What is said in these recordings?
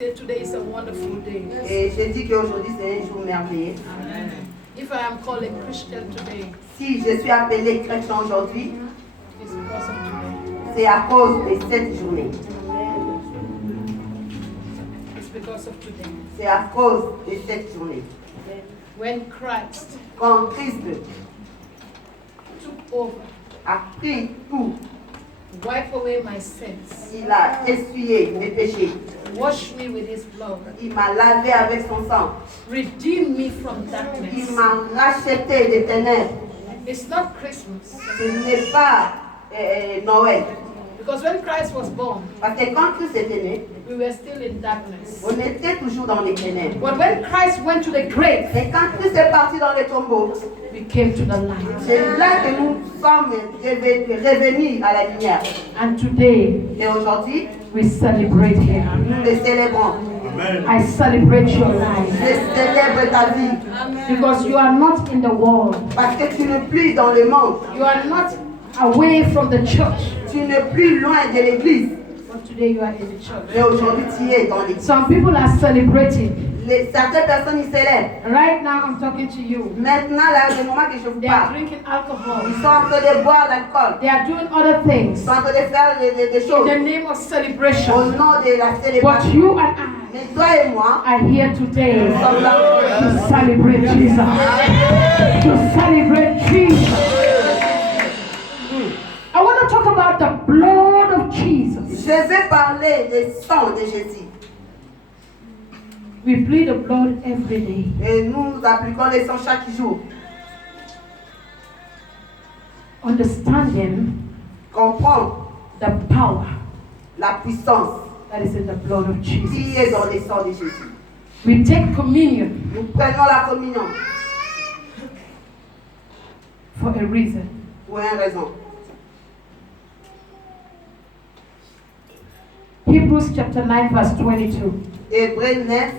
Today is a wonderful day. Et je dis qu'aujourd'hui c'est un jour merveilleux. Amen. If I am called a Christian today, Si je suis appelé chrétien aujourd'hui, it's because of today. c'est à cause de cette journée. It's because of today. C'est à cause de cette journée. When Christ Quand Christ took over, a pris tout, wiped away my sins, il a essuyé mes péchés. washed me with His blood, Il m'a lavé avec son sang. redeemed me from Il darkness. m'a racheté des ténèbres. It's not Christmas, Ce n'est pas Noël. because when Christ was born, Parce que quand Christ était né, we were still in darkness. on était toujours dans les ténèbres. But when Christ went to the grave, Et quand Christ est parti dans les tombeaux, we came to the light. c'est là que nous sommes revenus à la lumière. And today, Et aujourd'hui, we celebrate Him. nous le célébrons. I celebrate your life. Je célèbre ta vie. Because you are not in the world. Parce que tu n'es plus dans le monde. You are not away from the church. Tu n'es plus loin de l'église. But today you are in the church. Mais aujourd'hui, tu es dans l'église. Some people are celebrating. Certaines personnes y célèbrent. Right now I'm talking to you. Maintenant, là, le moment que je vous They are parle, drinking alcohol. ils sont en train de boire l'alcool. They are doing other things Ils sont en train de faire des in choses the name of au celebration. nom de la But célébration. you and Mais toi et moi, I are here today nous sommes là to celebrate Jesus. To celebrate Jesus. I want to talk about the blood of Jesus. Je vais parler du sang de Jésus. We plead the blood every day. Et nous appliquons le sang chaque jour. Understanding Comprendre the power la puissance that is in the blood of qui Jesus. est dans le sang de Jésus. We take communion Nous prenons la communion for a reason. pour une raison. Hebrews chapter 9 verse 22. Hébreux 9,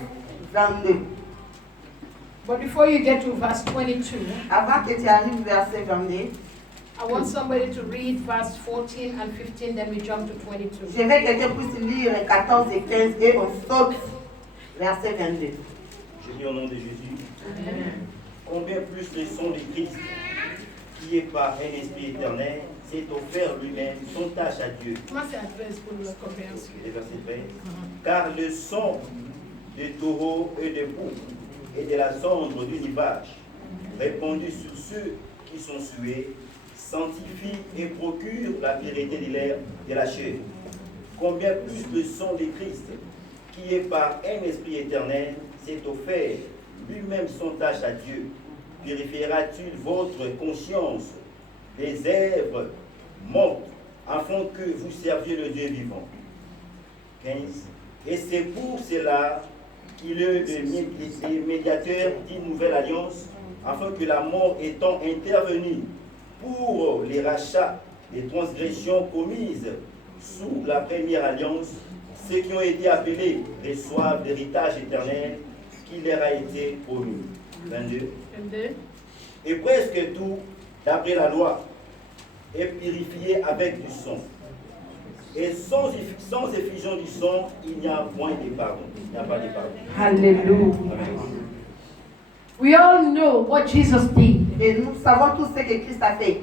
22. But before you get to verse 22, Avant que tu arrives verset 22, I want somebody to read verse 14 and 15, then we jump to 22. je vais que quelqu'un puisse lire 14 et 15 et on saute verset 22. Je dis au nom de Jésus, combien plus le sang de Christ, qui est par un esprit éternel, s'est offert lui-même sans tâche à Dieu. Comment c'est adresse pour la compréhension? Les versets 20. Car le sang de taureau et de bouc et de la cendre du nivage, répandu sur ceux qui sont sués, sanctifie et procure la pureté de l'air de la chair. Combien plus le sang de Christ, qui est par un esprit éternel, s'est offert lui-même sans tâche à Dieu, purifiera-t-il votre conscience des œuvres mortes, afin que vous serviez le Dieu vivant. 15. Et c'est pour cela qu'il est le médiateur d'une nouvelle alliance, afin que la mort étant intervenue pour les rachats des transgressions commises sous la première alliance, ceux qui ont été appelés reçoivent l'héritage éternel qui leur a été promis. 22. Et presque tout, d'après la loi, est purifié avec du sang. Et sans effusion du sang, il n'y a point de pardon. Il n'y a pas de pardon. Hallelujah. We all know what Jesus did. Et nous savons tous ce que Christ a fait.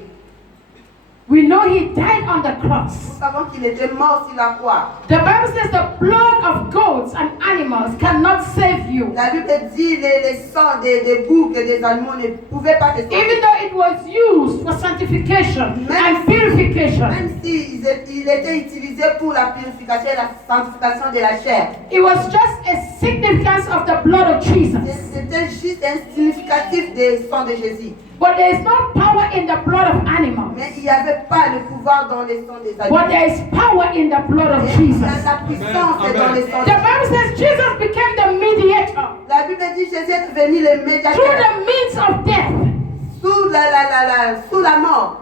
We know He died on the Nous cross. savons qu'il était mort sur la croix. The Bible says the blood of goats and animals cannot save you. La Bible dit les sangs des boucs et des animaux ne pouvaient pas te sauver. Even though it was used for sanctification and purification, Même s'il était utilisé pour la purification et la sanctification de la chair. it was just a significance of the blood of Jesus. C'était juste un significatif du sang de Jésus. But there is no power in the blood of animals. Mais il n'y avait pas le pouvoir dans le sang des animaux. But there is power in the blood of Et Jesus. la puissance est dans le sang The de Bible says Jesus became the mediator La Bible dit Jésus est devenu le through médiateur the means of death. sous la mort.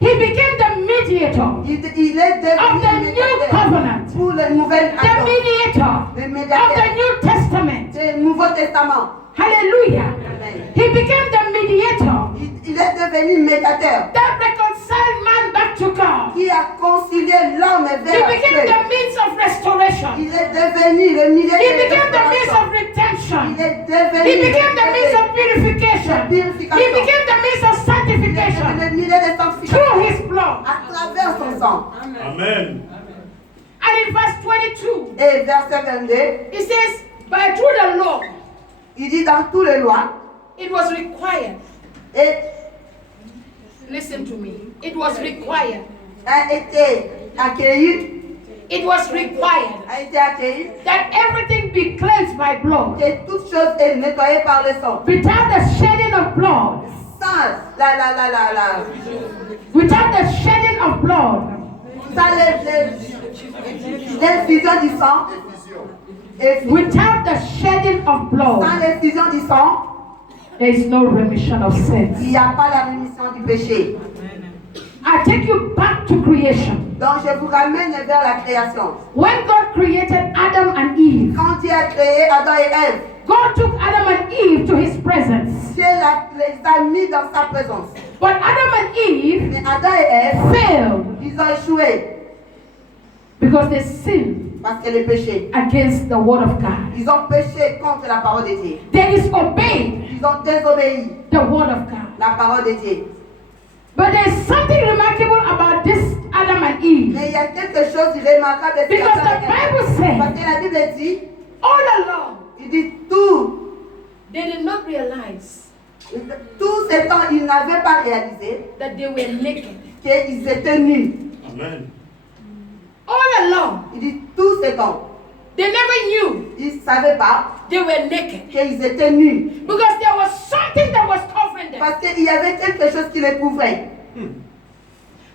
He became the mediator Il est devenu of the le new médiateur covenant, pour le nouvel the alliance, mediator le of médiateur the New Testament. du Nouveau Testament. Hallelujah. Amen. He became the mediator Il est devenu médiateur that reconciled man back to God. qui a concilié l'homme He vers became Dieu. the means of restoration. Il est devenu le milieu He de became the means restauration. of redemption. Il est devenu He became the means of purification. He became the means of sanctification le milieu de sanctification through his blood. à travers son sang. Amen. And in verse 22, Et verset 22, it says, by through the law, il dit dans toutes les lois, it was required. et Listen to me. It was required. a été accueilli, It was required that everything be cleansed by blood. que toute chose est nettoyée par le sang. Without the shedding of blood, Sans without the shedding of blood, sans l'infusion du sang, et without the shedding of sans blood, l'infusion du sang, there is no remission of il sins. n'y a pas la rémission du péché. I take you back to creation. Donc je vous ramène vers la création. When God created Adam and Eve, Quand Dieu a créé Adam et Ève, God took Adam and Eve to his presence. Dieu les a mis dans sa présence. But Adam and Eve Mais Adam et Ève, failed ils ont échoué because they sinned parce que le péché. against the word of God. Ils ont péché contre la parole de Dieu. They disobeyed Ils ont désobéi the word of God. la parole de Dieu. But there's something remarkable about this Adam and Eve. Mais il y a quelque chose de remarquable sur Because Adam the et Ève. Bible says, Parce que la Bible dit, all along, il dit tout they did not realize ce temps, ils n'avaient pas réalisé that they were naked. qu'ils étaient nus. Amen. All along, Il dit tout ce temps, they never knew ils ne savaient pas they were naked. qu'ils étaient nus. Because there was something that was covering them. Parce qu'il y avait quelque chose qui les couvrait.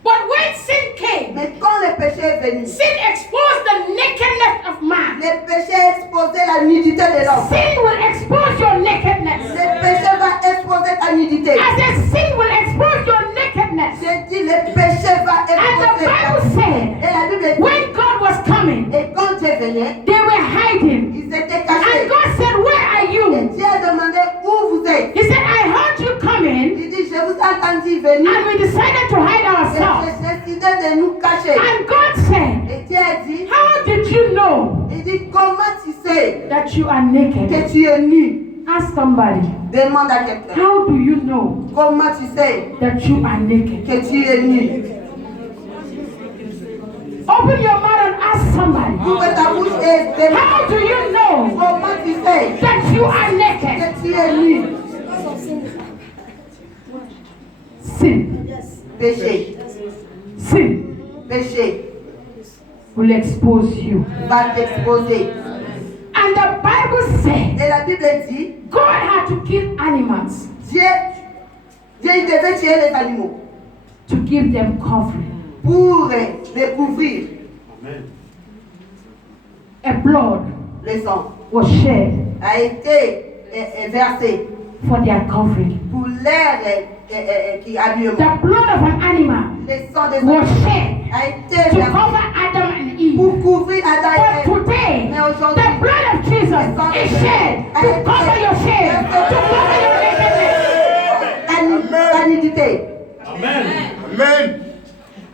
But when sin came, Mais quand le péché est venu, sin exposed the nakedness of man. le péché exposait la nudité de l'homme. Sin will expose your nakedness. Le péché va exposer ta nudité. I said, sin will expose your nakedness. J'ai dit, le péché va And the exposer ta Bible nudité. said, Et la Bible dit, when God was coming, et quand Dieu venait, they were hiding. ils étaient And cachés. God said, where are Et you? Dieu a demandé où vous êtes. He said, I heard you coming, Il dit, je vous ai entendu venir. and we decided to hide Et ourselves. j'ai décidé de nous cacher. And God said, Et Dieu a dit, how did you know il dit, comment tu sais that you are naked? que tu es nu? Ask somebody, Demande à quelqu'un. how do you know Comment tu sais that you are naked? que tu es nu? Open your mouth and ask somebody, Ouvre ta bouche et demande. how do you know Comment tu sais that you are naked? que tu es nu? Sin, Péché. sin Péché will expose you. va t'exposer. And the Bible said Et la Bible dit, God had to kill animals Dieu il devait tuer les animaux to give them covering. pour les couvrir. Amen. A blood Le sang was shed a été versé for their covering. pour l'air qui habillement. The blood of an animal Le sang des was animaux shed a été to versé cover Adam and Eve. pour couvrir Adam et But Ève. today, Mais aujourd'hui, the blood of Jesus is shed to cover your shame, to cover your nakedness. la nudité. Amen. Amen.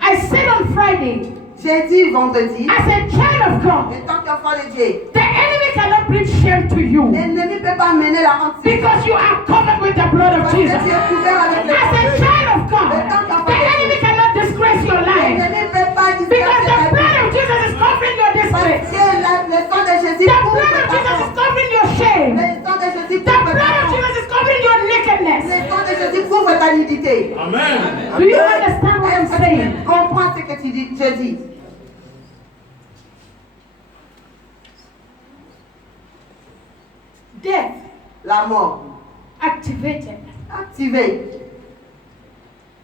I said on Friday, J'ai dit vendredi, as a child of God, en tant qu'enfant de Dieu, the enemy cannot bring shame to you l'ennemi ne peut pas mener la honte. because you are covered with the blood of Parce que tu Jesus. es couvert avec le As a sang. child of God, the enemy cannot disgrace your life L'ennemi ne peut pas because disgracer the ta blood vie. of Jesus is covering your Parce disgrace. que le sang de Jésus The couvre blood of ta Jesus is honte. covering your shame. Le sang de Jésus The couvre ta blood of honte. Jesus is covering your nakedness. Le sang de Jésus couvre ta nudité. Amen. Do you understand what I'm Est-ce que saying? tu comprends ce que tu dis, je dis? Death La mort. activated. Activé.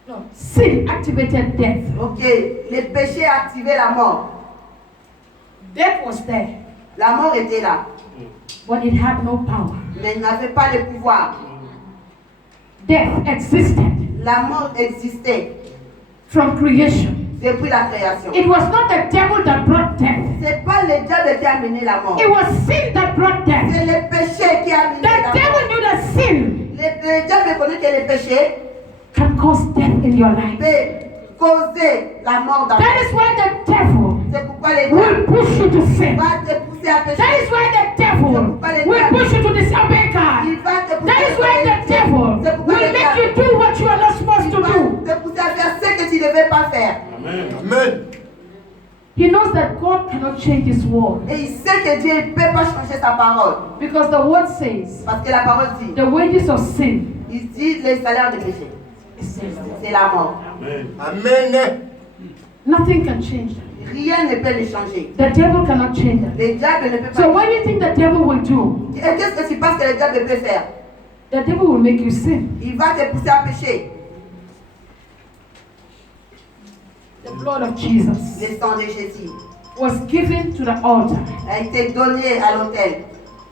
No, sin activated death. Ok. Le péché a activé la mort. Death was there, La mort était là. but it had no power. Mais il n'avait pas le pouvoir. Death existed La mort existait from creation. depuis la création. It was not the devil that brought death. C'est pas le diable qui a amené la mort. It was sin that brought death. C'est le péché qui a amené The la devil mort. knew that sin Le diable connaît que le péché can cause death in your life. peut causer la mort dans That is why the devil C'est pourquoi les will push you to sin. va te pousser à pécher. That is why the devil will push you to disobey God. Il va te pousser That is à why the pécher. devil C'est pourquoi will le make you diable do what you are not supposed to do. va te pousser à faire ce que tu ne devais pas faire. Amen. Amen. He knows that God cannot change his word. Et il sait que Dieu ne peut pas changer sa parole. Because the word says, Parce que la parole dit, the wages of sin il dit le salaire du péché, is sin. c'est la mort. Amen. Amen. Nothing can change that. Rien ne peut le changer. The devil cannot change that. Le diable ne peut So pas. what do you think the devil will do? Et qu'est-ce que tu penses que le diable peut faire? The devil will make you sin. Il va te pousser à pécher. The blood of Jesus Le sang de Jésus was given to the altar a été donné à l'autel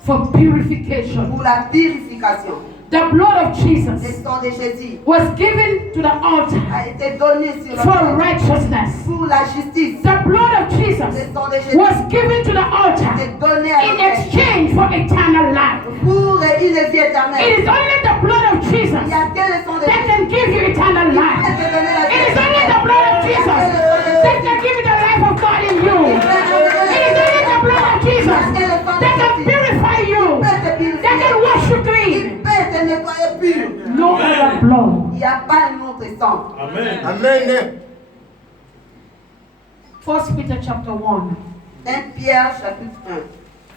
for purification. pour la purification. The blood of Le Jesus sang de Jésus was given to the altar a été donné sur for l'autel righteousness. pour la justice. The blood of Le Jesus sang de Jésus was given to the a altar été donné à in l'autel exchange for eternal life. pour une vie It éternelle. is only the blood of Il Jesus n'y a que le sang de that Jésus can give you eternal qui life. peut te donner la It is vie. only the blood of Jesus that can give you the life of God in you. It is only the blood of Jesus that can purify you, that can wash you Il clean. peut te nettoyer pur. No other blood. Il n'y a pas un autre sang. Amen. Amen. 1 Peter chapter 1, 1 Pierre chapitre 1,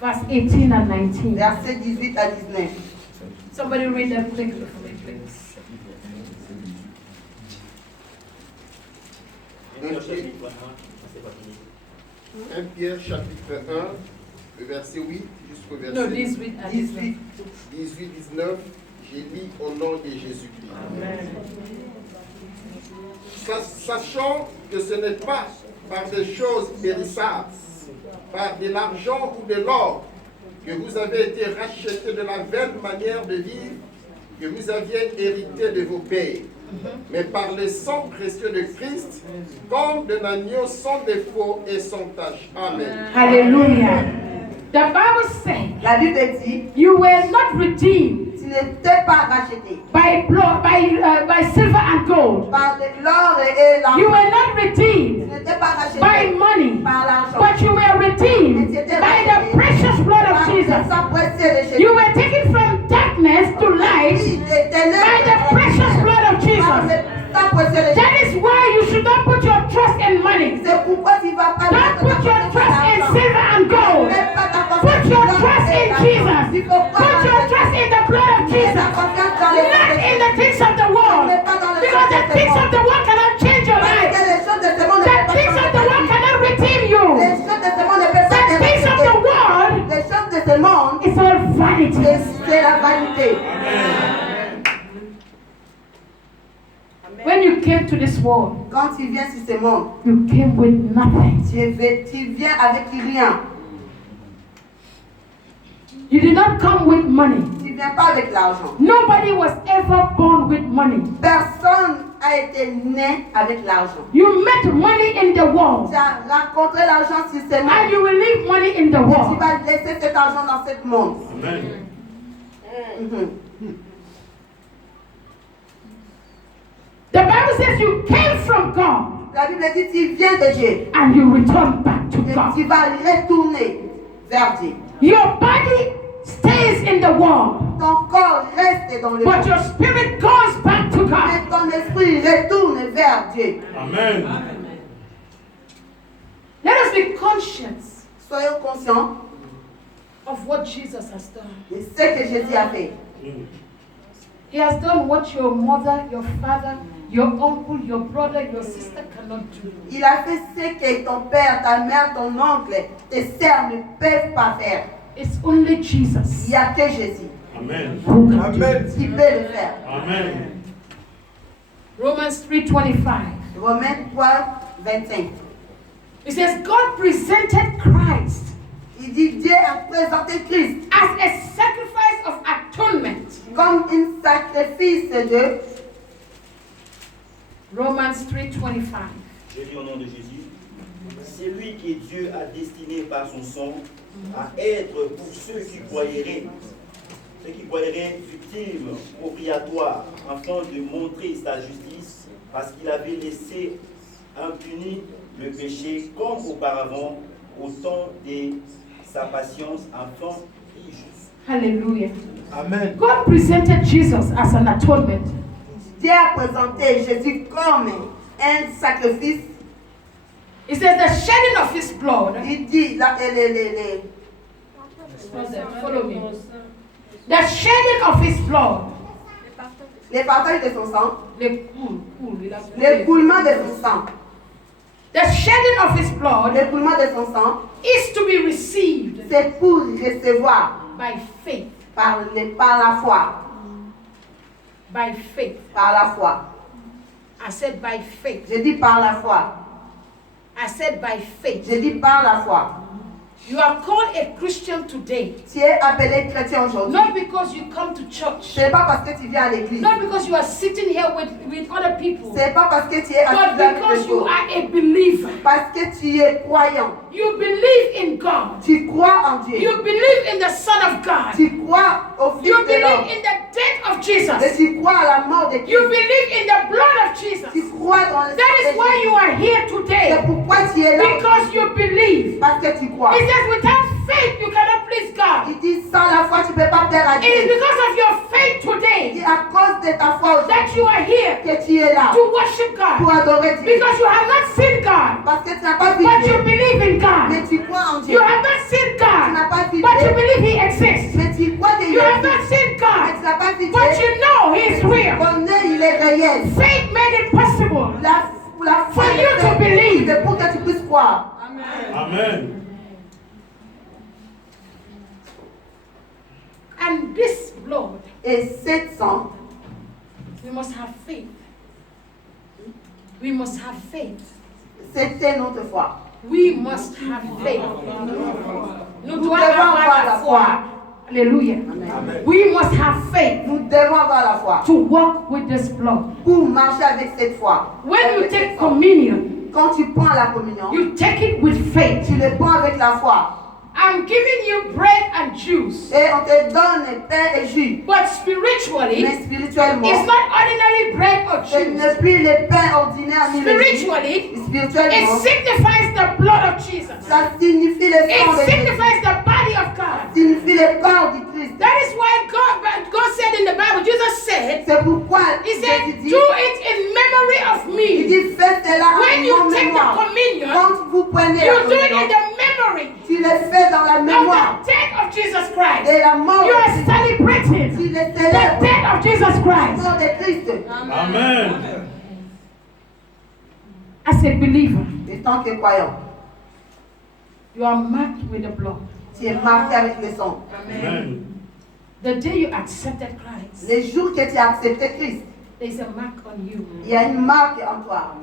verse 18 and 19. versets 18 à 19. Somebody read that quickly for me, please. 1 Pierre chapitre 1, le verset 8 jusqu'au verset No, this with 18. 18-19, j'ai lu au nom de Jésus-Christ. Sachant que ce n'est pas par des choses périssables, par de l'argent ou de l'or, que vous avez été rachetés de la vaine manière de vivre que vous aviez hérité de vos pères, mais par le sang précieux de Christ, comme d'un agneau sans défaut et sans tache. Amen. Hallelujah. The Bible says, La Bible dit, you were not redeemed tu n'étais pas racheté by blood, by silver and gold. par l'or et You l'argent. were not Tu redeemed n'étais pas by racheté money, par l'argent. but you were redeemed by the precious blood of Par le Jesus. sang précieux de Jésus. You were taken from darkness to light Oui, l'éternel by the precious blood of par Jesus. le sang précieux de Jésus. That is why you should not put your trust in money. C'est pourquoi tu ne vas pas Don't mettre put ta your confiance trust dans in l'argent. silver and gold. Mets pas ta confiance Put dans your l'or trust et in l'argent. Jesus. Il faut pas Put your trust in the blood of Mets Jesus. ta confiance dans les Not in the things of the world. Because the things of the world cannot change your Parce life. que les choses de ce monde ne The peuvent pas things of the world changer. cannot redeem Les you. choses de ce monde ne peuvent pas The te things of the racheter. world Les choses de ce monde, is all vanity. c'est la vanité. When you came to this world, Quand tu viens sur ce monde, you came with nothing. tu viens avec rien. You did not come with money. Tu viens pas avec l'argent. Nobody was ever born with money. Personne a été né avec l'argent. You met money in the world, Tu as rencontré l'argent sur ce and monde. you will leave money in the Et tu world. vas laisser cet argent dans ce monde. Amen. Mhm. The Bible says you came from God, La Bible dit tu viens de Dieu. and you return back to Et God. tu vas retourner vers Dieu. Your body stays in the world, Ton corps reste dans le but monde. your spirit goes back to God. Mais ton esprit retourne vers Dieu. Amen. Let us be conscious Soyons conscients of what Jesus has done. de ce que Jésus a fait. He has done what your mother, your father, your uncle, your brother, your sister cannot do. Il a fait ce que ton père, ta mère, ton oncle, tes sœurs ne peuvent pas faire. It's only Il Jesus n'y a que Jésus Amen. who can do it. Amen. qui peut le faire. Amen. Romans 3:25. Romains 3, 25. It says God presented Christ Il dit Dieu a présenté Christ as a sacrifice of atonement. comme un sacrifice de Romans 3:25. Je lis au nom de Jésus. C'est lui que Dieu a destiné par son sang à être pour ceux qui croyeraient victimes propriatoires, afin de montrer sa justice, parce qu'il avait laissé impuni le péché comme auparavant au temps de sa patience afin qu'il juge. Hallelujah. Amen. God presented Jesus as an atonement. Dieu a présenté Jésus comme un sacrifice. It says the shedding of his blood. Il dit, Follow me. The shedding of his blood. les partages de son sang, The l'écoulement de son sang, shedding of his blood l'écoulement de son sang, is to be received c'est pour recevoir by faith. par la foi, By faith. par la foi. I said by faith. Je dis par la foi. I said by faith. Je dis par la foi. You are called a Christian today. Tu es appelé chrétien aujourd'hui. Not because you come to church. Ce n'est pas parce que tu viens à l'église. Not because you are sitting here with other people. Ce n'est pas parce que tu es assis But avec because les you autres. are a believer. Parce que tu es croyant. You believe in God. Tu crois en Dieu. You believe in the Son of God. Tu crois au Fils You de l'homme. believe in the death of Et Jesus. tu crois à la mort de You Christ. believe in the blood of Jesus. Tu crois dans le sang That de is why Jésus. you are here C'est today. pourquoi tu es là. Because you believe. Parce que tu crois. It says without faith you cannot please God. Il dit sans la foi tu ne peux pas plaire à It is Dieu. because of your faith C'est today à cause de ta foi aujourd'hui that you are here que tu es là to worship pour God. adorer Dieu. Because you have not seen God, Parce que tu n'as pas vu but you Dieu. believe in God. Mais tu crois en Dieu. You have not seen Tu n'as God, pas vu but you Dieu. believe He exists. Mais tu crois que You have Dieu. not seen Mais tu God, n'as pas vu but Dieu. you know He is real. Connais, il est réel. Faith made it possible. La foi For you est to faite believe. c'est pour que tu puisses croire. Amen. And this blood, Et cette sang, we must have faith. We must have faith. c'était notre foi. We must have faith. Nous devons devons avoir avoir la la foi. foi. Alléluia. We must have faith Nous devons avoir la foi to walk with this blood. pour marcher avec cette foi. When you Avec take cette foi. communion, Quand tu prends la communion, you take it with faith. tu le prends avec la foi. I'm giving you bread and juice. Et on te donne pain et jus. But spiritually, Mais spirituellement, it's not ordinary bread or ce juice. n'est plus le pain ordinaire ni le jus. Spiritually, it Spirituellement, signifies the blood of Jesus. ça signifie le sang It de Jésus. signifies the body of God. Signifie le corps du Christ. That is why God said in the Bible, Jesus said, C'est pourquoi He Jésus said, dit, do it in memory of il me. dit faites cela When en you mon take the mémoire. communion, Quand vous prenez la you do it in communion, the memory tu le fais dans la of mémoire the death of Jesus Christ. de la mort You de are Christ. celebrating Tu le the célèbres, death of Jesus la Christ. mort de Christ. Amen. As a believer, En tant que croyant, you are marked with the blood. tu es marqué avec le sang. Amen. The day you accepted Christ, Les jours que tu as accepté Christ, there's a mark on you. il y a une marque en toi.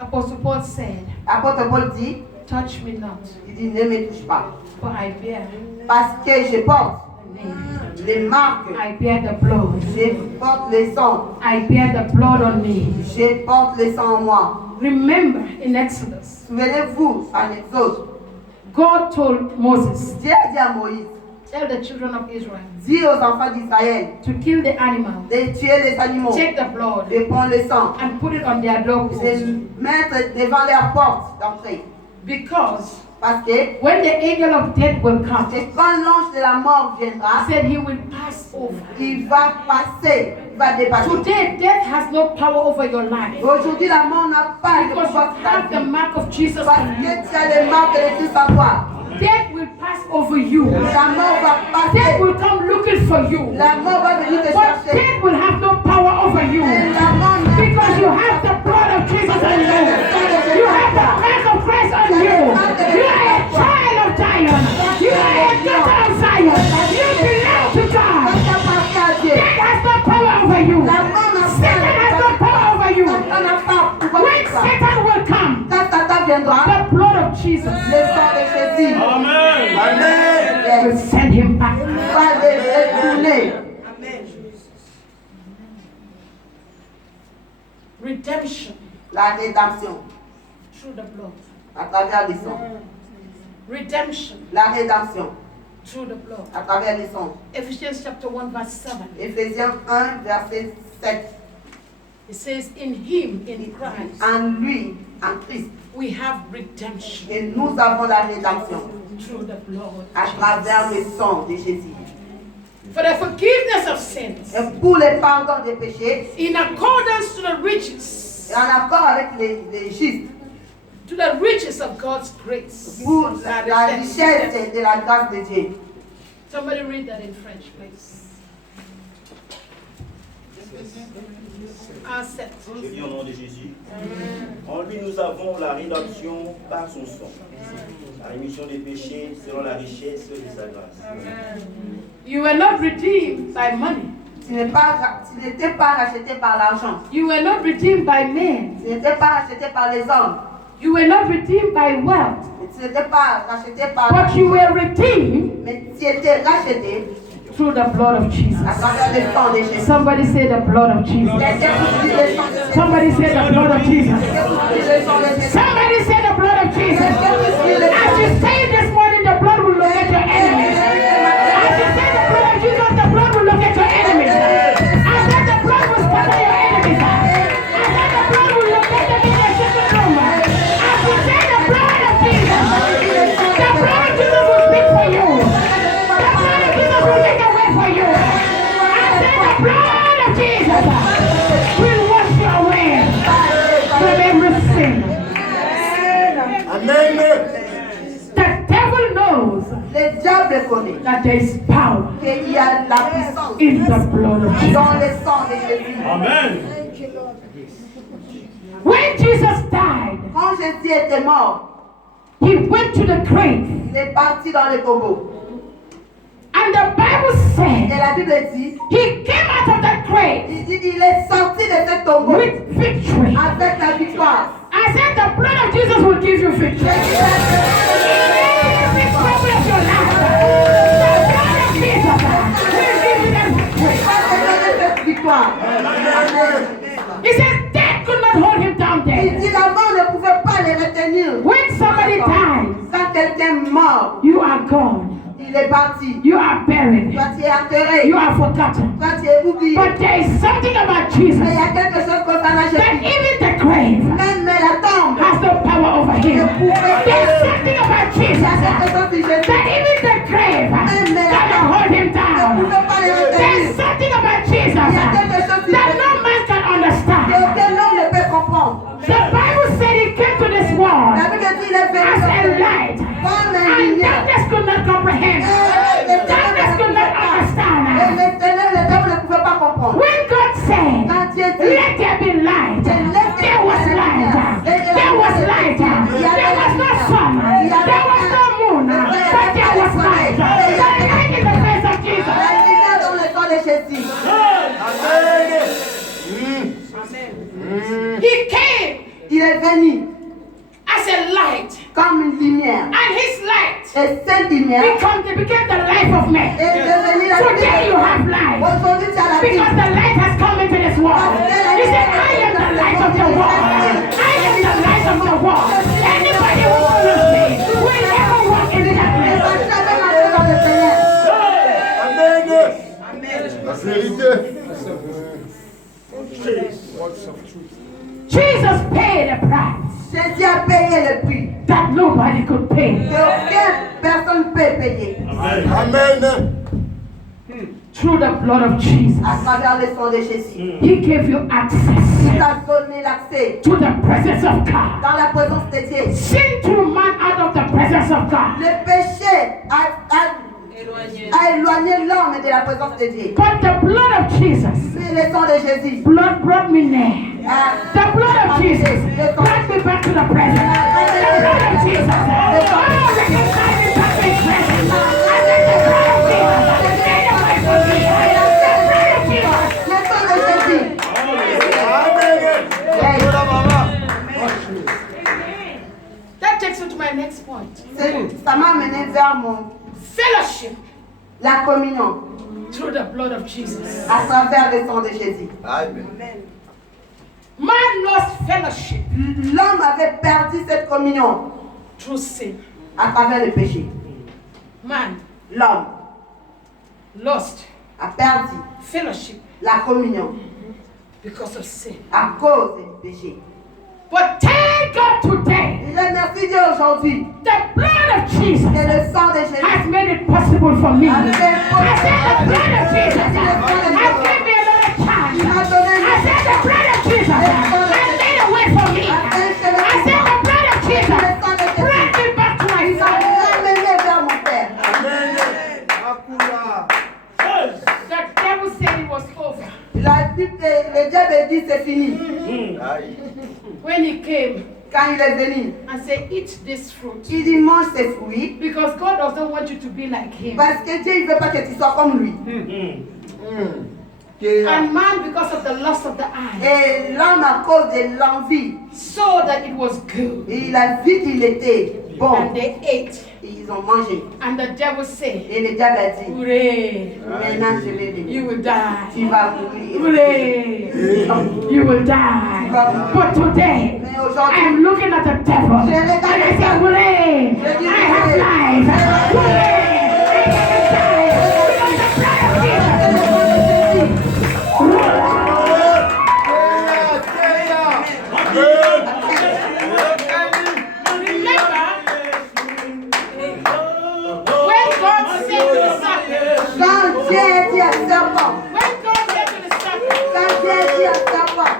Apostle Paul said, Apôtre Paul dit, touch me not, il dit ne me touche pas. for I bear Parce que je porte the name. les marques, I bear the blood. je porte le sang, I bear the blood on me. je porte le sang en moi. Remember in Exodus, Souvenez-vous, en Exode, God told Moses, Dieu a dit à Moïse, tell the children of Israel dis aux enfants d'Israël to kill the animal, de tuer les animaux, take the blood, de prendre le sang, and put it on their doorposts. de mettre devant leur porte d'entrée. Because Parce que when the angel of death will come, et quand l'ange de la mort viendra, he said he will pass over. il va passer, il va dépasser. Today, death has no power over your life. Aujourd'hui, la mort n'a pas de Because pouvoir you sur ta have the vie. mark of Jesus Parce on que you. tu as les marques de Christ en toi. Death will pass over you. La mort va Death passer. will come looking for you. La mort va venir te But chercher. death will have no power over you. Et la mort n'a Because you have the blood of Jesus on you. You have the mark of Christ on you. You are a child of Zion. You are a daughter of Zion. You belong to God. pas t'appartient à Dieu. Death has no power over you. La mort n'a Satan has no power over you. Satan n'a pas pouvoir When sur ça. Satan will come, Quand Satan viendra, the blood of Jesus le sang de Jésus Amen. will send him back. va le retourner. Redemption La rédemption through the blood. à travers le sang. Redemption La rédemption through the blood. à travers le sang. Ephesians chapter 1 verse 7. Éphésiens 1, verset 7. It says, in him, in Christ, En lui, en Christ. we have redemption Et nous avons la rédemption through the blood à of travers le Jesus. sang de Jésus. For the forgiveness of sins, Et pour le pardon des péchés, in accordance to the riches, et en accord avec les justes, to the riches of God's grace. pour la richesse de la grâce de Dieu. Somebody read that in French, please. Sept. Je lis au nom de Jésus. En lui, nous avons la rédemption par son sang, la rémission des péchés selon la richesse de sa grâce. You were not redeemed by money. Tu n'étais pas racheté par l'argent. You were not redeemed by men. Tu n'étais pas racheté par les hommes. You were not redeemed by wealth. Tu n'étais pas racheté par But you were redeemed mais tu étais racheté through the blood of Jesus. à travers le sang de Jésus. Somebody say the blood of Jesus. Somebody say the blood of Jesus. Somebody say the blood of Jesus. As you say this morning, the blood will look at your enemies. As you say the blood of Jesus, the blood will look at your enemies. I said the blood will scatter your enemies. I said the blood will look at them in their secret room. As you say the blood of Jesus, the blood of Jesus will speak for you. The blood of Jesus will make a way for you. I said the blood of Jesus will wash you away from every sin. Amen. The devil knows Le diable connaît that there is power qu'il y a la puissance in the blood of Jesus. dans le sang de Jésus. Amen. When Jesus died, Quand Jésus était mort, he went to the grave. il est parti dans le tombeau. And the Bible Et said la Bible dit, he came out of that grave il dit, il est sorti de ce tombeau with victory. avec la victoire. I said the blood of Jesus will give you victory. In every problem of your life, the blood of Jesus will give you that victory. Cette victoire. He says death could not hold him down Il there. dit, la mort ne pouvait pas le retenir. When somebody dies, Quand quelqu'un est mort, you are gone. il est parti. You are buried. Toi, tu es enterré. You are forgotten. Toi, tu es oublié. But there is something about Jesus Mais il y a quelque chose concernant that Jésus. even the grave Même la tombe. has no power over him. There's something about Il y Jesus a quelque chose de Jésus. that even the grave cannot hold him Ne down. pouvait pas le There's retenir. something about Jesus Il y a quelque chose de that Jésus. no man can Que understand. aucun homme ne peut comprendre. The Bible said he came to this world La Bible dit, il est venu as dans a ce monde light, comme un and lumière. darkness could not comprehend. Darkness could not Et understand. les ténèbres, les hommes ne pouvaient pas comprendre. When God said, Quand Dieu dit, let there be light, there was light. There was light. There was no sun. There was no moon. But there was light. The light in the face of la Jesus. lumière dans le sang de Jésus. He came Il est venu as a light. comme une lumière. And his light Et cette lumière became the life of man. est devenue la Today you lumière. have light. Aujourd'hui, tu as la vie. Because the light has come into this world. He said, I am the light of the world. I am the light of the world. Anybody who follows me will never walk in Tu ne darkness. vas jamais marcher dans le Seigneur. Amen. La vérité. Jesus paid a price Jésus a payé le prix that nobody could pay. que aucune personne ne peut payer. Amen. Through the blood of Jesus. À travers le sang de Jésus. He gave you Il access t'a donné l'accès to the presence of God. dans la présence de Dieu. Sin threw man out of the presence of God. Le péché a éloigné l'homme de la présence de Dieu. But the blood of Jesus, Mais le sang de Jésus blood brought me near. a The blood of Jesus brought me back to the presence. The blood of Jesus. Oh, reconcile me back to his presence. I said the blood of Jesus. Made a way for me. The blood of Jesus. le sang de Jésus. That takes me to my next point. Ça m'a amené vers Fellowship la communion through the blood of Jesus. à travers le sang de Jésus. Man lost fellowship L'homme avait perdu cette communion through sin. à travers le péché. Man L'homme lost a perdu fellowship la communion because of sin. à cause du péché. But thank God today, Je remercie Dieu aujourd'hui the blood of Jesus que le sang de Jésus has made it possible for me. a fait I said the blood of Jesus has given me another chance. I said the blood of Jesus has made a way for me. I said the blood of Jesus brought me back to my son. ramené vers mon Père. The devil said it was over. Le diable dit c'est fini. When he came Quand il est venu, and said, eat this fruit. il dit mange ces fruits Because God doesn't want you to be like him. parce que Dieu ne veut pas que tu sois comme lui. And man, because of the lust of the eye, Et l'homme à cause de l'envie, saw that it was good. il a vu qu'il était bon. And they ate. Et ils ont mangé. And the devil said, Et le diable a dit, hooray, maintenant je vais venir. you will die. Tu vas mourir. Hooray, you will die. But today, Mais I aujourd'hui, am looking at the devil. And I say, hooray, I have life. Hooray, I can die. Because the blood of Jesus. quand Dieu a dit à serpent, When God said to the serpent, quand Dieu a dit à serpent,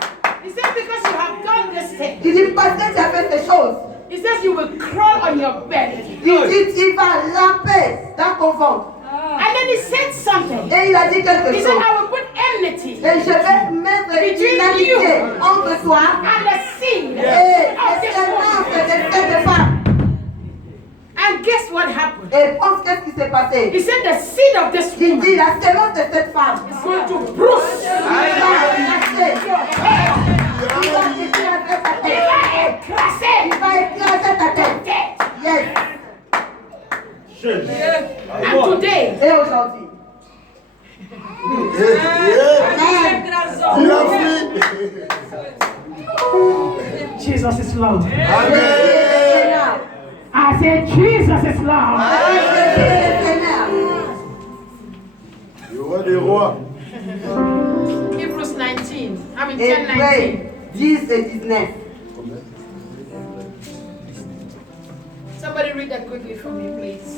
he said, because you have done this thing, il dit parce que tu as fait ces choses, he says you will crawl on your belly. il dit tu vas ramper dans ton ventre. And then he said something. Et il a dit quelque He chose. said, I will put enmity Et je vais mettre une amitié entre toi and the seed et of this l'espérance woman. de cette femme. And guess what happened? Et pense qu'est-ce qui s'est He passé. said the seed of this Il woman dit la semence de cette femme is going to bruise. va écraser. Il va écraser ta He tête. va écraser Il va écraser ta your tête. tête. Yes. And today, Et aujourd'hui. Jesus is Lord. Seigneur. I said, Jesus is Lord. Seigneur. Le roi des rois. Hebrews 19. I mean, 10, Hébreux 19. 10 et 19. Somebody read that quickly for me, please.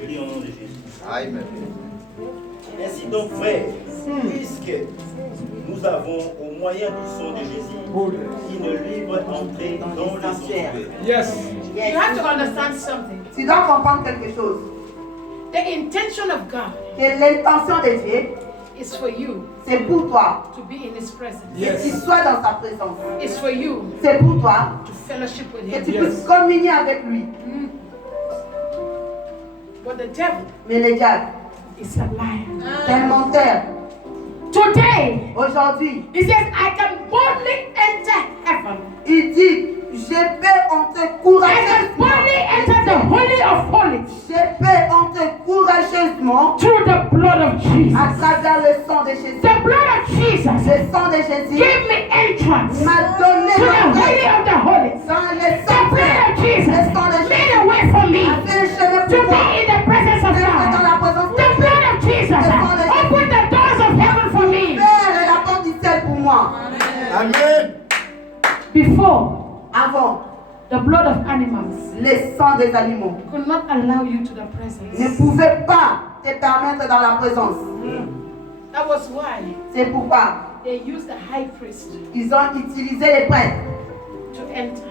Je lis au nom de Jésus. Amen. Ainsi donc, frères, puisque nous avons, au moyen du sang de Jésus, une libre entrée dans le sanctuaire. Yes. You have to understand something. Tu dois comprendre quelque chose. The intention of God Que l'intention de Dieu, is for you c'est pour toi. to be in His presence. Que tu sois dans sa présence. It's for you C'est pour toi to fellowship with que Him. tu puisses communier avec lui. But the devil Mais le diable, is a liar. c'est un menteur. Today, Aujourd'hui, he says, I can boldly enter heaven. il dit, je peux entrer I can courageusement. boldly enter the Holy of Holies Je peux entrer courageusement through the blood of Jesus. à travers le sang de Jésus. The blood of Jesus Le sang de Jésus gave me entrance m'a donné to the Holy l'entrée of the Holies. dans le The sang blood of Jesus Le sang de made Jésus a way for me a fait le chemin to pour moi. be in the presence of D'être dans la God. présence de The Dieu. blood of Jesus opened the doors of heaven for me. Père est la porte du ciel pour moi. Amen. Before, Avant, the blood of animals le sang des animaux could not allow you to the ne presence. pouvait pas te permettre dans la présence. That was why C'est pourquoi they used the high priest ils ont utilisé les prêtres to enter.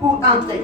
pour entrer.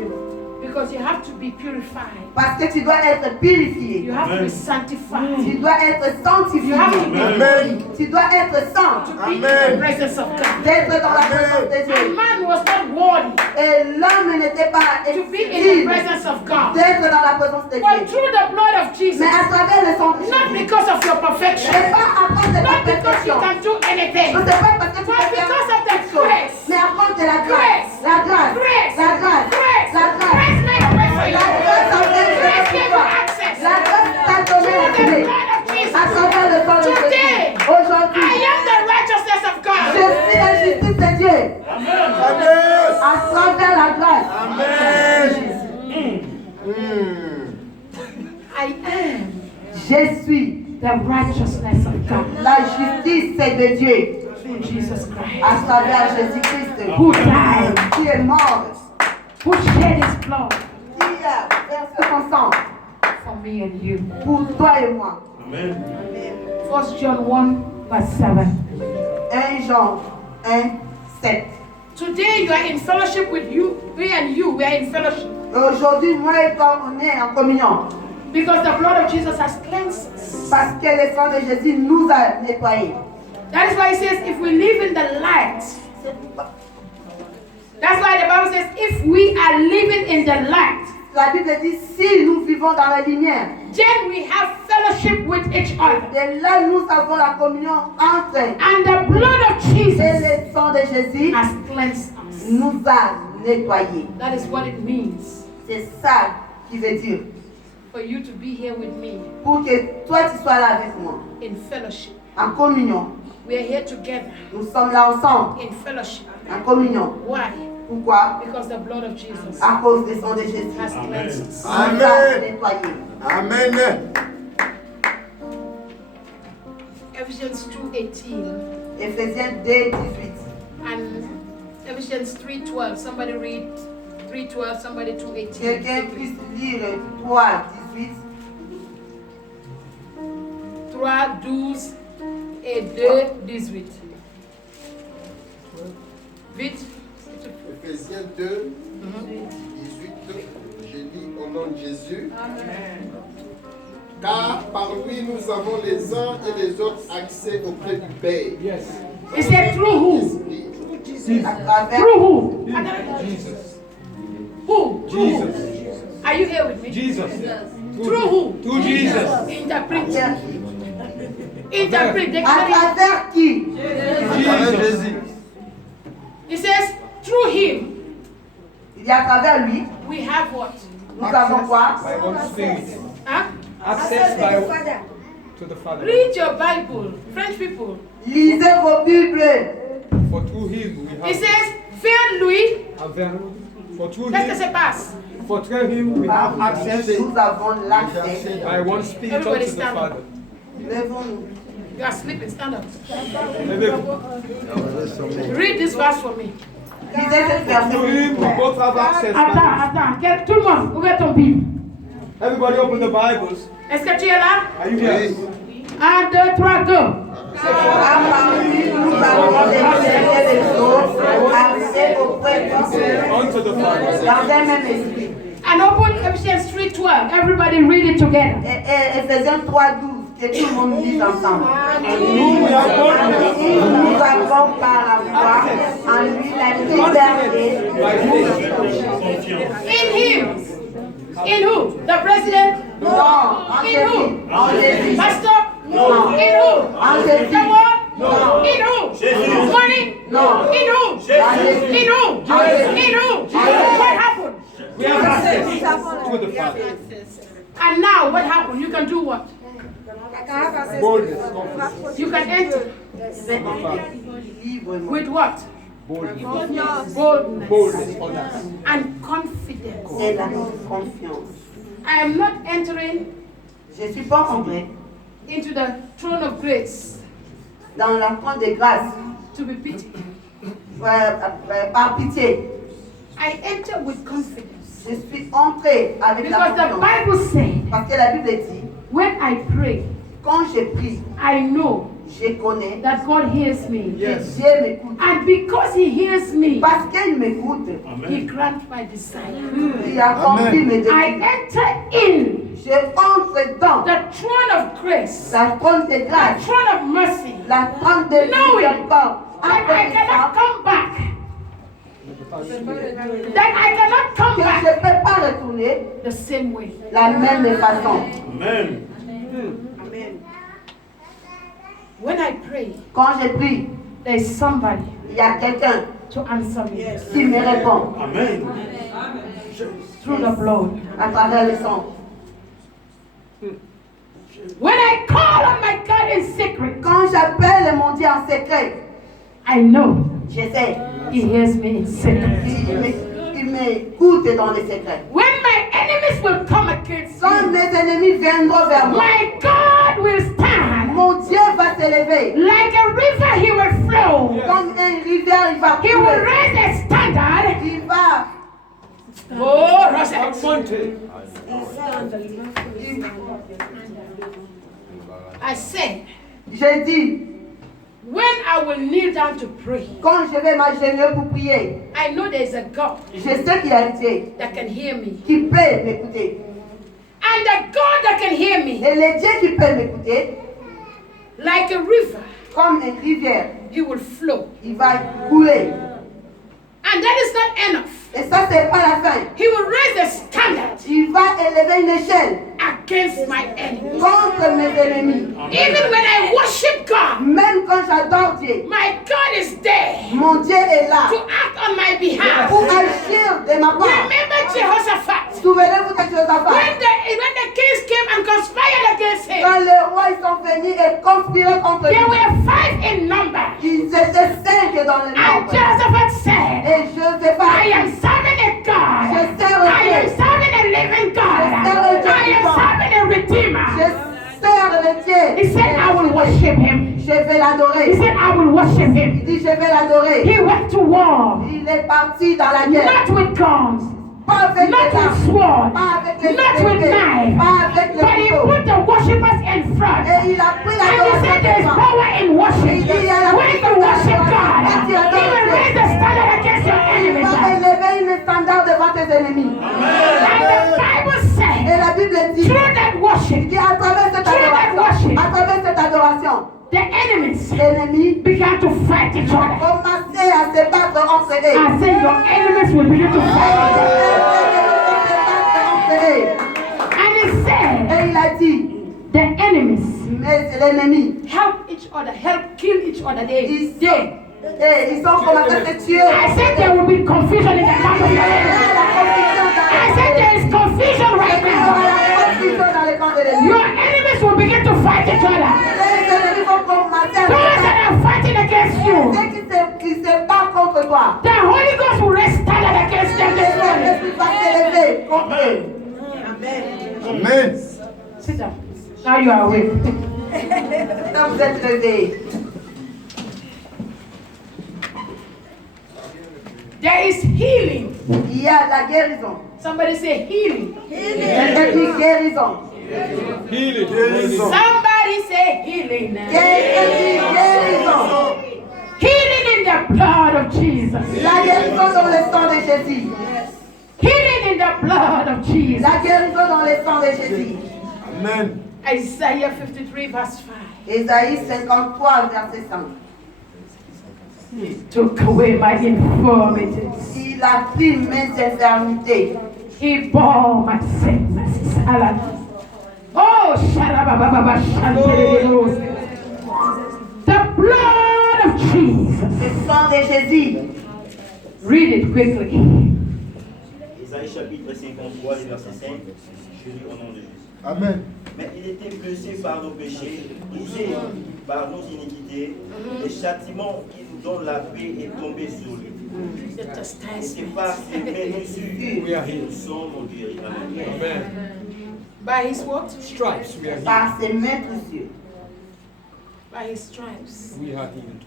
Because you have to be purified. Parce que tu dois être purifié. You have to be sanctified. Tu dois être sanctifié. You have to be Amen. Tu dois être saint. to be in Amen. the presence of God. D'être dans la présence de And Dieu. man was not worthy Et l'homme n'était pas to be in the digne presence of God. d'être dans la présence de But Dieu. through the blood of Jesus, Mais à travers le sang de not Jésus. because of your perfection, C'est pas à cause de ta not because you perfection. can do anything, Non, c'est pas parce que tu but peux faire because of the quelque chose. grace. Mais à cause de la grâce. Grace. La grâce. Grace. La grâce. Grace. La grâce. Grace made a way for you. La grâce a fait Grace le gave you access. La grâce t'a donné Through la the clé. blood of À Jesus. travers le sang de Today, Jésus. Aujourd'hui, I am the righteousness of je God. suis la justice de Dieu. Amen. À travers la grâce. Amen. I am Je suis the righteousness of God. la justice de Dieu. through Jesus Christ, à travers Jésus-Christ, who died, qui est mort, who shed his blood qui a versé son sang for me and you. pour toi et moi. Amen. 1 John 1 verse 7. 1 Jean 1, 7. Today you are in fellowship with you, we are in fellowship. Et aujourd'hui, moi et toi, on est en communion. Because the blood of Jesus has cleansed us. Parce que le sang de Jésus nous a nettoyés. That is why it says, if we live in the light. That's why the Bible says, if we are living in the light, La Bible dit, si nous vivons dans la lumière, then we have fellowship with each other. et là nous avons la communion entre And the blood of et Jesus le sang de Jésus has cleansed us. nous a nettoyés. That is what it means C'est ça qui veut dire. for you to be here with me Pour que toi tu sois là avec moi, in fellowship. en communion. We are here together Nous sommes là ensemble, in fellowship. en communion. Why? Pourquoi? Because the blood of Jesus À cause du sang de Jésus. has cleansed us. Nous a Amen. nettoyés. Amen. Ephesians 2:18 Éphésiens 2, 18. and Ephesians 3:12. Somebody read 3:12. Somebody 2:18. Quelqu'un puisse lire 3, 18. 3, 12 et 2, 18. Vite. Éphésiens 2, 18, je lis au nom de Jésus. Car par lui nous avons les uns et les autres accès auprès du Père. He said through who? Esprit. À travers Through who? Jesus. Who? Jesus. Are you here with me? Jesus. Through who? Through Jesus. Interpret. qui? Interpret. À Dictionary. travers qui? Jesus. He says through him Il y a à travers lui. we have what? Nous avons quoi? By one spirit. Huh? Access by to the Father. Read your Bible, French people. Lisez vos Bibles. For through him we He have says, vers lui, for through qu'est-ce que him se passe? for through him we Par have access nous avons l'accès. by one spirit Everybody unto the stand. Father. Lèvons-nous. You are sleeping, stand up. Maybe Read this verse for me. Lisez cette through him we verset. both have access. Attends, tout le monde, ouvrez ton Bible. Everybody open the Bibles. Est-ce que tu es là? Are you here? 1, 2, 3, go. À part lui, nous avons les uns et les autres accès auprès du Père. Unto the Father. Dans un même esprit. And open Ephesians 3:12. Everybody read it together. Et Éphésiens 3, 12. Que tout le monde lise ensemble. Nous we have boldness. Nous avons par la foi en lui la liberté. In him. In who? The president? Non, en In who? Jésus. En Jésus. Pastor? Non. In who? En Jésus. The what? No. In who? Jésus. Money? No. In who? En Jésus. In who? Jésus. In who? What happened? We have access to the Father. And now what happened? You can do what? Boldness. You can enter. Libre-moi. With what? Boldness. Boldness Boldness on us. and confidence. Et la confiance. I am not entering Je ne suis pas entré into the throne of grace dans la trône de grâce to be pitied. Par pitié. I enter with confidence. Je suis entré avec la Because the confiance. Bible said, Parce que la Bible dit, when I pray, quand je prie, I know je connais that God hears me. que Yes. Dieu m'écoute. And because He hears me, Parce qu'il m'écoute, He grants my desire. il accomplit mes I désirs. enter in Je entre dans the throne of grace, la trône de the grâce, throne of mercy, la trône de miséricorde. that I cannot come back. That I cannot come Que je back ne peux pas retourner the same way. la même façon. Amen. When I pray, Quand je prie, there is somebody il y a quelqu'un to answer me qui me répond Amen. through the blood. à travers le sang. When I call on my God in secret, Quand j'appelle mon Dieu en secret, I know je sais He hears me in secret. qu'il m'écoute dans les secrets. When my enemies will come against Quand me, mes ennemis viendront vers moi, my God will stand. mon Dieu va s'élever. Like a river, He will flow. rivière, il va He will couler. raise a standard. Il va. Oh, Rosette. Mountain. I said, J'ai dit, when I will kneel down to pray, quand je vais m'agenouiller pour prier, I know there's a God je sais qu'il y a un Dieu that can hear me. qui peut m'écouter. And the God that can hear me, Et le Dieu qui peut m'écouter, like a river, comme une rivière, he will flow. il va couler. And that is not enough. Et ça, c'est pas la fin. He will raise a standard Il va élever une échelle against my enemies. contre mes ennemis. Even when I worship God, Même quand j'adore Dieu, my God is there mon Dieu est là to act on my behalf. pour agir de ma part. Remember Jehoshaphat. Souvenez-vous de Josaphat. When the kings came and conspired against him, Quand les rois ils sont venus et conspiré contre there lui, were 5 in number. ils étaient 5 dans le And nombre. Jehoshaphat said, Et Josaphat, I am serving a God. Je sers un I am Dieu. serving a living God. Je sers un Dieu I am vivant. serving a je redeemer. sers le Dieu. He said, I will worship him. Je vais He l'adorer. said, I will worship Il him. dit, je vais l'adorer. He went to war, Il est parti dans la guerre. not with guns, Pas avec not les with armes, sword, pas avec les not with épées, knife, pas avec but he les couteaux. put the worshippers in front. Et il a pris And he said there is l'adoration. power in worship. Il dit, il y a la When you worship God, he will raise the standard against your Il enemies. va élever une standard devant tes ennemis. And the Bible Et says, la Bible dit, through that worship, qu'à travers cette adoration, à travers cette adoration, the enemies l'ennemi began to fight each other. commençait à se battre entre eux. I say your enemies will begin to fight each other. And he said, Et il a dit, the enemies mais c'est l'ennemi. help each other, help kill each other. They. Et ils sont commencés à se tuer. I said there will be confusion in the camp of your enemies. I said there is confusion right now. Your enemies will begin to fight each other. Those that are fighting against you, Qui se battent contre toi. the Holy Ghost will raise standard against them this morning. L'esprit va s'élever contre eux. Amen. Sit down. Now you are awake. Quand vous êtes réveillés, There is healing. il y a la guérison. Somebody say healing. Quelqu'un dit guérison. Healing. Somebody say healing. Quelqu'un dit guérison. Healing in the blood of Jesus. La guérison dans le sang de Jésus. Healing in the blood of Jesus. La guérison dans le sang de Jésus. Amen. Isaiah 53 verse 5. Ésaïe 53, verset 5. He took away my infirmities. Il a pris mes infirmités. He bore my sicknesses. Oh, Sharababa Shantelebos. The blood of Jesus. Le sang de Jésus. Read it quickly. Isaïe chapitre 53, verset 5. Je lis au nom de Jésus. Amen. Mais il était blessé par nos péchés, brisé par nos iniquités. Le châtiment qui nous donne la paix est tombé sur lui. Et c'est par ses blessures que nous sommes guéris. Amen. Amen. By his what? Stripes we are healed. Par ses mains précieuses. By his stripes. We are healed.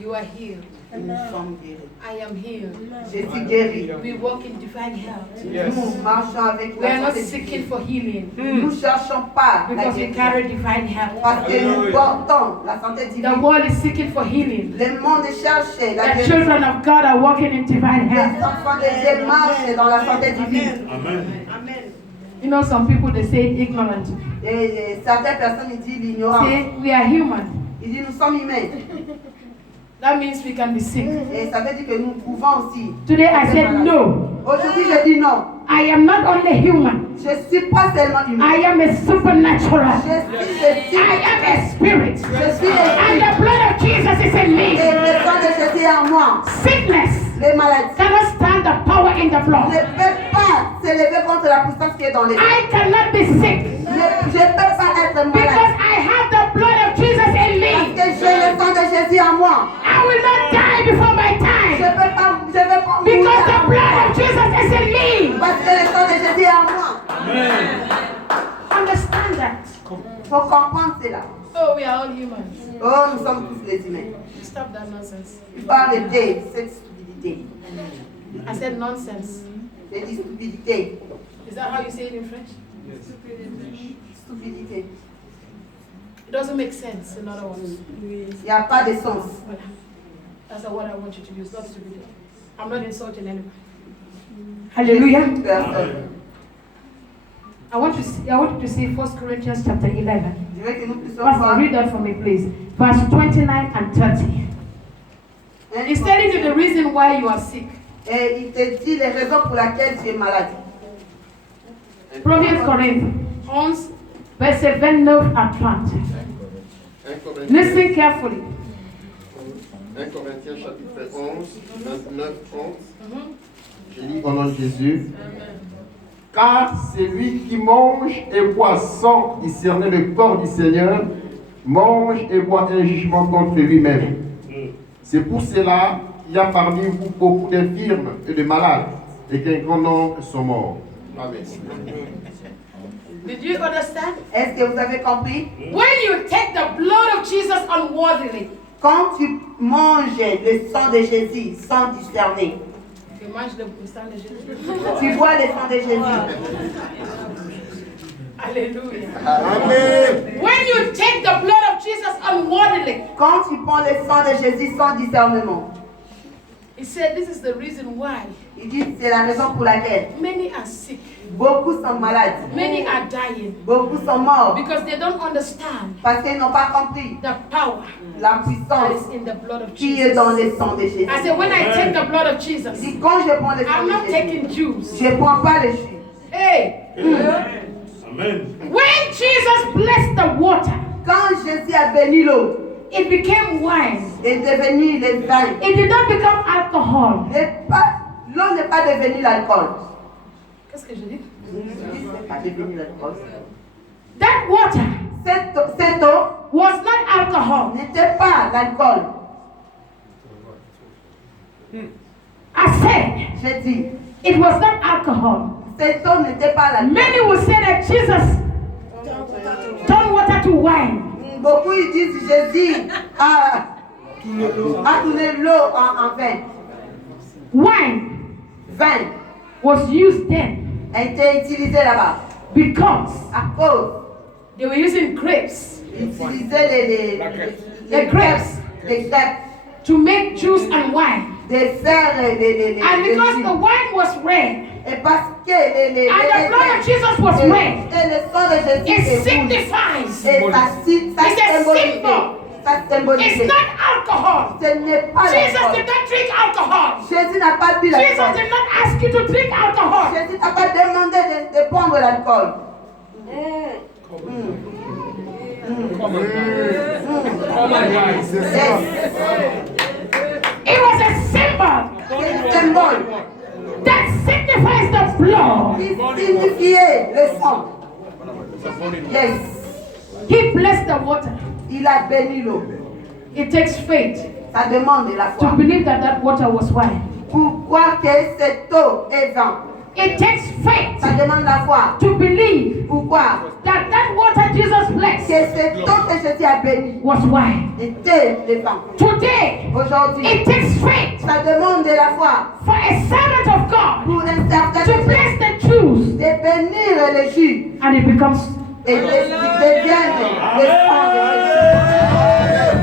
You are healed. Nous sommes guéris. I am healed. Je suis guéri. We walk in divine health. Yes. Nous marchons avec We are la not santé seeking divine. for healing Nous ne cherchons pas la because we guérison. carry divine health. Parce que nous portons la santé The divine. world is seeking for healing. Le monde cherche la The guérison. children of God are walking in divine Les health. enfants de Dieu marchent dans la santé divine. You know, some people they say it ignorant. Et certaines personnes ils disent l'ignorance. Say we are human. Ils disent nous sommes humains. That means we can be sick. Et ça veut dire que nous pouvons aussi. Today I said no. Aujourd'hui je dis non. I am not only human. Je ne suis pas seulement humain. I am a supernatural. Je suis I am a spirit. Je suis And l'esprit. the blood of Jesus is in Et me. le sang de Jésus est en moi. Sickness Les maladies cannot stand the power in the ne blood. peuvent pas s'élever contre la puissance qui est dans les gens. I cannot be sick Je ne peux pas être because malade. I have the blood of Jesus in Parce me. que j'ai le sang de Jésus en moi. I will not die before my Je time ne vais pas mourir because the avant blood moi. of Jesus is in me. Parce que le sang de Jésus est en moi. Understand that. Il faut comprendre cela. Oh, we are all humans. Oh, nous sommes tous les humains. Stop that nonsense. Il faut arrêter cette stupidité. I said nonsense. J'ai dit stupidité. Is that how you say it in French? Stupidité. It doesn't make sense, in other words. Il n'y a pas de sens. Voilà. That's what I want you to use, not stupidity. I'm not insulting anybody. Hallelujah. Personne. I want you to see 1 Corinthians chapter 11. Je veux que nous puissions Pastor, voir. read that for me, please. Verse 29 and 30. He's telling you the reason why you are sick. Et il te dit les raisons pour lesquelles tu es malade. 1 Corinthiens 11, verset 29 à 30. 1 Corinthiens, Listen carefully. 1 Corinthiens chapitre 11, 29, 30. Je lis au nom de Jésus. Car celui qui mange et boit sans discerner le corps du Seigneur, mange et boit un jugement contre lui-même. C'est pour cela qu'il y a parmi vous beaucoup d'infirmes et de malades, et qu'un grand nombre sont morts. Amen. Did you understand? Est-ce que vous avez compris? When you take the blood of Jesus unworthily, Quand tu manges le sang de Jésus sans discerner, you mange the sang de Jésus. tu bois le sang de Jésus. Hallelujah. Amen. When you take the blood of Jesus unworthily, Quand tu prends le sang de Jésus sans discernement, he said this is the reason why il dit c'est la raison pour laquelle many are sick, beaucoup sont malades, many are dying, beaucoup sont morts, because they don't understand parce qu'ils n'ont pas compris the power la that puissance is in the blood of qui est dans Jesus. le sang de Jésus. I said, when I take the blood of Jesus, Il dit quand je prends le sang I'm not de Jésus, taking juice. je ne prends pas le jus. Hey, Amen. when Jesus blessed the water, Quand Jésus a béni l'eau, it became wine. est devenu le vin. It did not become alcohol. L'eau n'est pas devenue l'alcool. Qu'est-ce que je dis? C'est pas devenu l'alcool. That water Cette eau was not alcohol. n'était pas l'alcool. I said J'ai dit, it was not alcohol. cette eau n'était pas l'alcool. Many will say that Jesus turned water to wine. Beaucoup ils disent Jésus a tourné l'eau en vin. Wine Vin was used then a été utilisé là-bas because à cause they were using grapes ils utilisaient les grapes, les grapes, to make juice and wine. de faire les And because jus. the wine was red Et parce que les and the blood of Jesus was red, et le sang de Jésus it est rouge. signifies Et ça It's a symbolise. symbol. Ça symbolise. it's not alcohol. Ce n'est pas Jesus l'alcool. did not drink alcohol. Jésus n'a pas bu Jesus l'alcool. did not ask you to drink alcohol. Jésus n'a pas demandé de prendre l'alcool. Yes. It was a symbol C'est un symbole that signifies the blood. qui signifiait le sang. Yes. He blessed the water. Il a béni l'eau. It takes faith Ça demande la to foi. believe that that water was wine. Pour croire que cette eau est vin. It takes faith Ça demande la foi. to believe Pour croire that that water Jesus que blessed cette eau que Jésus a béni was wine. était le vin. Today, Aujourd'hui, it takes faith ça demande de la foi for a servant of God pour un certain to bless the Jews, de bénir les jus and it becomes. et de deviennent le sang de Jésus.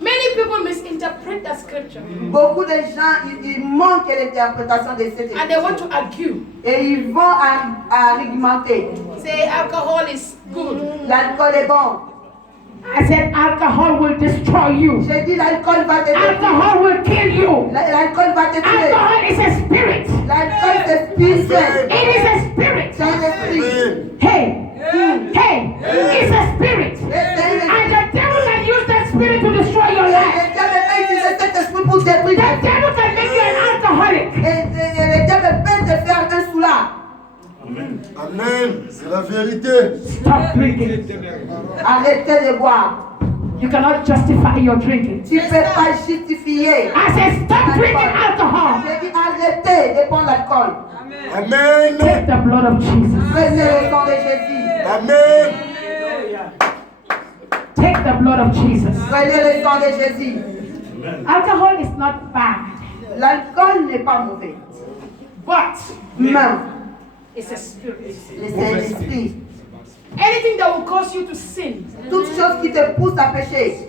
Many people misinterpret the scripture Beaucoup de gens, ils manquent l'interprétation de cette and they want écriture. to argue. Et ils vont argumenter. Say alcohol is good. L'alcool est bon. I said alcohol will destroy you. J'ai dit l'alcool va te détruire. Alcohol will kill you. L'alcool va te tuer. Alcohol is a spirit. L'alcool c'est spirituel. It is a spirit. C'est un esprit. Hey, hey, it's a spirit. And the devil can use that spirit to destroy your life. Le diable peut utiliser cet esprit pour détruire ta The vie. devil can make you an alcoholic. Et le diable peut te faire un soulard. Amen. C'est la vérité. Stop drinking. Arrêtez de boire. You cannot justify your drinking. Tu ne peux pas justifier. I said stop drinking alcohol. J'ai dit arrêtez de prendre l'alcool. Amen. Take the blood of Jesus. Prenez le sang de Jésus. Amen. Take the blood of Jesus. Prenez le sang de Jésus. Alcohol is not bad, L'alcool n'est pas mauvais. but Mais it's a spirit. c'est l'esprit. Anything that will cause you to sin, Toute chose qui te pousse à pécher,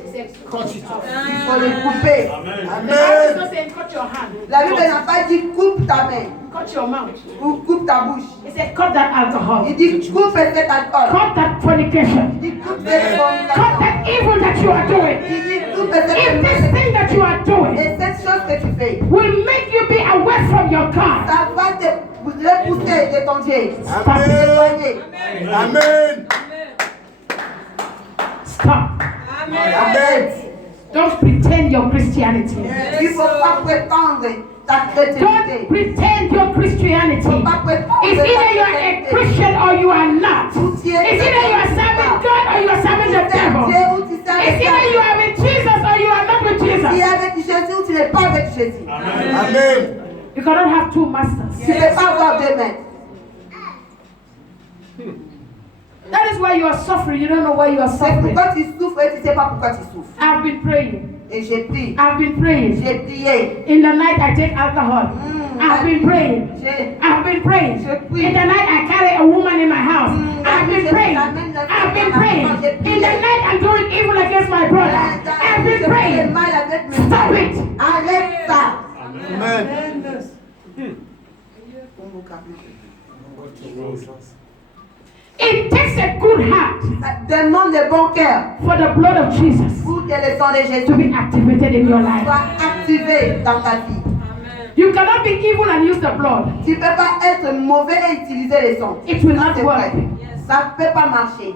cut it off. il faut les couper. The Bible is Amen. not saying cut your hand, La Bible n'a pas dit coupe ta main cut your mouth. ou coupe ta bouche. It said cut that alcohol, Il dit coupe cet alcool. cut that fornication, Il dit coupe cette cut fornication. that evil that you are doing. Il dit coupe cette If this fornication. thing that you are doing Et cette chose que tu fais, will make you be away from your God, ça va te repousser de ton Dieu. stop it. T'éloigner. Amen. Stop. Amen. Don't pretend your Christianity. Il ne faut pas prétendre ta Don't chrétienté. pretend your Christianity. Il ne faut pas prétendre It's ta either you are a chrétienté. Christian or you are not. It's Tu es either you are serving God or you are serving the devil. Dieu ou tu sers It's either you are with Jesus or you are not with Tu es Jesus. avec Jésus ou tu n'es pas avec Jésus. Amen. You cannot have two masters. Tu ne peux pas avoir deux maîtres. That is why you are suffering. You don't know why you are C'est suffering. pourquoi tu souffres et tu ne sais pas pourquoi tu souffres. I've been praying. Et j'ai prié. I've been praying. J'ai prié. In the night I take alcohol. I've been praying. J'ai I've been praying. Je prie. In the night I carry a woman in my house. I've been praying. I've been praying. In the night I'm doing evil against my brother. I've been Je fais praying. mal avec mes Stop frères. it. Arrête ça. Amen. It takes a good heart Ça demande de bon cœur for the blood of Jesus pour que le sang de to Jésus be activated in your life. soit activé dans ta vie. You cannot be evil and use the blood. Tu ne peux pas être mauvais et utiliser le sang. It will not C'est work. vrai. Ça ne peut pas marcher.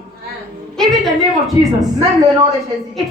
Even the name of Jesus. Même le nom de Jésus. It